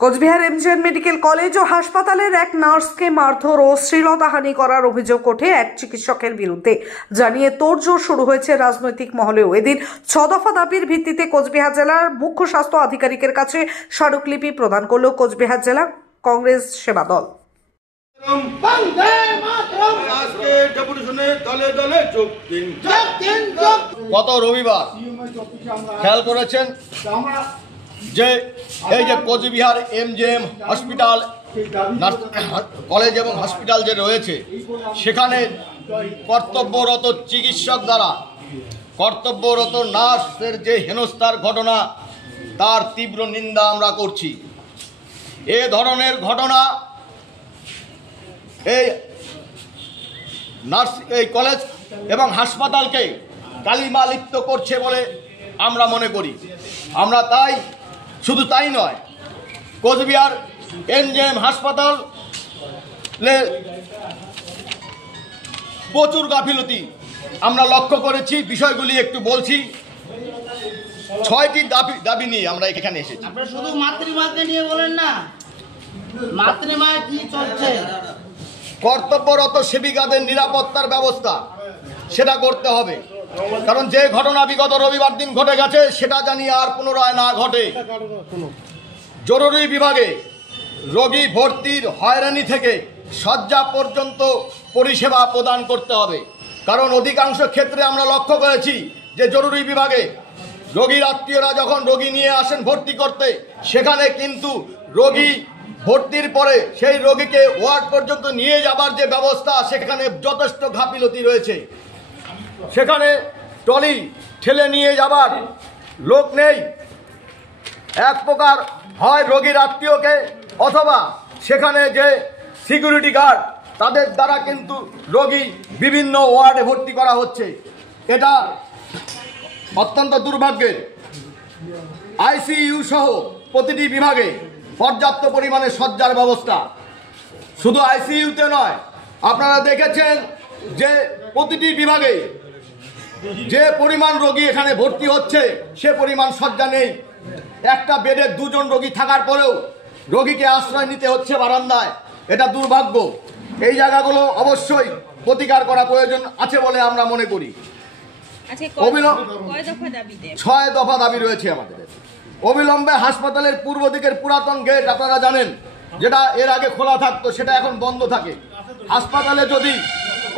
Cooch Behar MGM medical college ও হাসপাতালের এক নার্সকে মারধর ও শ্লীলতাহানি করার অভিযোগ ওঠে এক চিকিৎসকের বিরুদ্ধে। জানিয়ে তোড়জোড় শুরু হয়েছে রাজনৈতিক মহলেও। এদিন 6 দফা দাবির ভিত্তিতে কোচবিহার জেলার মুখ্য স্বাস্থ্য আধিকারিকের কাছে স্মারকলিপি প্রদান করল কোচবিহার জেলা কংগ্রেস সেবা দল। গত রবিবার খেয়াল করেছেন যে এই যে কোচবিহার এমজিএম হসপিটাল কলেজ এবং হসপিটাল যে রয়েছে সেখানে কর্তব্যরত চিকিৎসক দ্বারা কর্তব্যরত নার্সের যে হেনস্থার ঘটনা তার তীব্র নিন্দা আমরা করছি। এ ধরনের ঘটনা এই কলেজ এবং হাসপাতালকে কালিমা লিপ্ত করছে বলে আমরা মনে করি। আমরা শুধু তাই নয়, কোচবিহার এমজিএম হাসপাতালে প্রচুর গাফিলতি আমরা লক্ষ্য করেছি। বিষয়গুলি একটু বলছি। 6টি দাবি নিয়ে আমরা এখানে এসেছি। আপনি শুধু মাতৃমাকে নিয়ে বলেন না, মাতৃমায় কি চলছে? কর্তব্যরত সেবিকাদের নিরাপত্তার ব্যবস্থা সেটা করতে হবে, কারণ যে ঘটনা বিগত রবিবার দিন ঘটে গেছে সেটা জানি আর পুনরায় না ঘটে। জরুরি বিভাগে রোগী ভর্তির হয়রানি থেকে শয্যা পর্যন্ত পরিষেবা প্রদান করতে হবে, কারণ অধিকাংশ ক্ষেত্রে আমরা লক্ষ্য করেছি যে জরুরি বিভাগে রোগীর আত্মীয়রা যখন রোগী নিয়ে আসেন ভর্তি করতে, সেখানে কিন্তু রোগী ভর্তির পরে সেই রোগীকে ওয়ার্ড পর্যন্ত নিয়ে যাবার যে ব্যবস্থা সেখানে যথেষ্ট গাফিলতি রয়েছে। সেখানে ট্রলি ঠেলে নিয়ে যাবার লোক নেই। এক প্রকার হয় রোগীর আত্মীয়কে অথবা সেখানে যে সিকিউরিটি গার্ড তাদের দ্বারা কিন্তু রোগী বিভিন্ন ওয়ার্ডে ভর্তি করা হচ্ছে। এটা অত্যন্ত দুর্ভাগ্যের। আইসিইউ সহ প্রতিটি বিভাগে পর্যাপ্ত পরিমাণে শয্যার ব্যবস্থা। শুধু আইসিইউতে নয়, আপনারা দেখেছেন যে প্রতিটি বিভাগে যে পরিমাণ রোগী এখানে ভর্তি হচ্ছে সে পরিমাণ শয্যা নেই। একটা বেডে 2 জন রোগী থাকার পরেও রোগীকে আশ্রয় নিতে হচ্ছে বারান্দায়। এটা দুর্ভাগ্য। এই জায়গাগুলো অবশ্যই প্রতিকার করা প্রয়োজন আছে বলে আমরা মনে করি। 6 দফা দাবি রয়েছে আমাদের। অবিলম্বে হাসপাতালের পূর্ব দিকের পুরাতন গেট আপনারা জানেন, যেটা এর আগে খোলা থাকতো সেটা এখন বন্ধ থাকে। হাসপাতালে যদি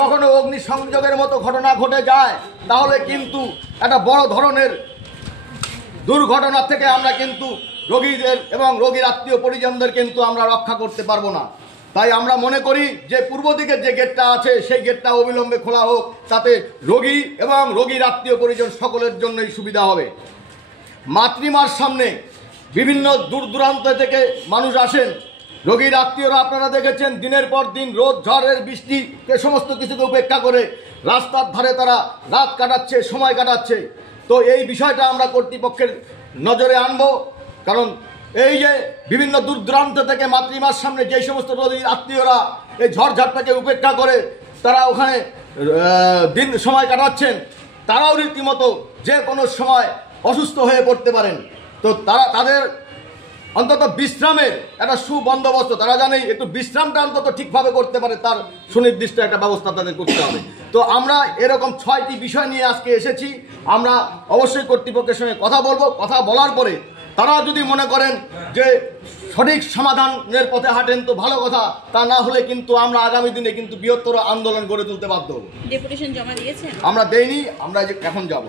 কখনো অগ্নিসংযোগের মতো ঘটনা ঘটে যায় তাহলে কিন্তু একটা বড় ধরনের দুর্ঘটনা থেকে আমরা কিন্তু রোগীদের এবং রোগীর আত্মীয় পরিজনদের কিন্তু আমরা রক্ষা করতে পারবো না। তাই আমরা মনে করি যে পূর্ব দিকের যে গেটটা আছে সেই গেটটা অবিলম্বে খোলা হোক, তাতে রোগী এবং রোগীর আত্মীয় পরিজন সকলের জন্যই সুবিধা হবে। মাতৃমার সামনে বিভিন্ন দূর দূরান্ত থেকে মানুষ আসেন। রোগীর আত্মীয়রা আপনারা দেখেছেন দিনের পর দিন রোদ ঝড়ের বৃষ্টি সমস্ত কিছুকে উপেক্ষা করে রাস্তার ধারে তারা রাত কাটাচ্ছে, সময় কাটাচ্ছে। তো এই বিষয়টা আমরা কর্তৃপক্ষের নজরে আনবো, কারণ এই যে বিভিন্ন দূর দূরান্ত থেকে মাতৃমার সামনে যে সমস্ত রোগীর আত্মীয়রা এই ঝড়ঝাপটাকে উপেক্ষা করে তারা ওখানে সময় কাটাচ্ছেন, তারাও রীতিমতো যে কোনো সময় অসুস্থ হয়ে পড়তে পারেন। তো তাদের অন্তত বিশ্রামের একটা সুবন্দোবস্ত, তারা জানে একটু বিশ্রামটা অন্তত ঠিকভাবে করতে পারে তার সুনির্দিষ্ট একটা ব্যবস্থা তাদের করতে হবে। তো আমরা এরকম 6টি বিষয় নিয়ে আজকে এসেছি। আমরা অবশ্যই কর্তৃপক্ষের সঙ্গে কথা বলবো। কথা বলার পরে তারা যদি মনে করেন যে সঠিক সমাধানের পথে হাঁটেন তো ভালো কথা, তা না হলে কিন্তু আমরা আগামী দিনে কিন্তু বৃহত্তর আন্দোলন গড়ে তুলতে বাধ্য হব। ডেপুটেশন জমা দিয়েছেন? আমরা দেইনি, আমরা এখন যাব।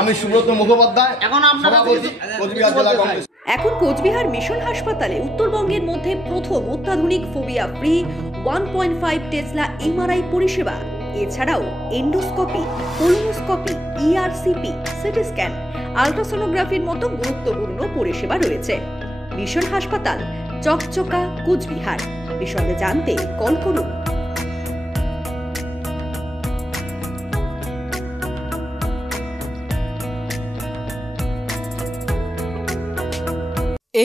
আমি সুব্রত মুখোপাধ্যায়, এখন আপনারা কোচবিহার জেলা কংগ্রেস। এখন কোচবিহার মিশন হাসপাতালে উত্তরবঙ্গের মধ্যে প্রথম অত্যাধুনিক ফোবিয়া ফ্রি 1.5 টেসলা এমআরআই পরিষেবা। এছাড়াও endoscopy, colonoscopy, ERCP, CT scan, আল্ট্রাসোনোগ্রাফির মতো গুরুত্বপূর্ণ পরিষেবা রয়েছে। মিশন হাসপাতাল, চকচকা, কোচবিহার। বিশদে জানতে কল করুন।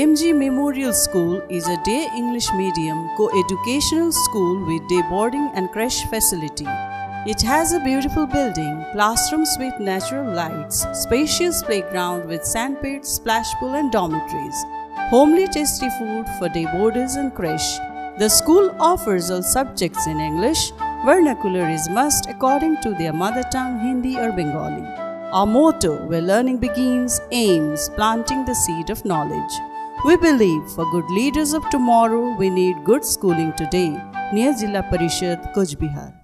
MG Memorial School is a day English medium co-educational school with day boarding and creche facility. It has a beautiful building, classrooms with natural lights, spacious playground with sandpits, splash pool and dormitories. homely tasty food for day boarders and creche. The school offers all subjects in English. Vernacular is must according to their mother tongue, Hindi or Bengali. Our motto, where learning begins, aims planting the seed of knowledge. We believe for good leaders of tomorrow, we need good schooling today. Near Jilla Parishad, Kuch Bihar.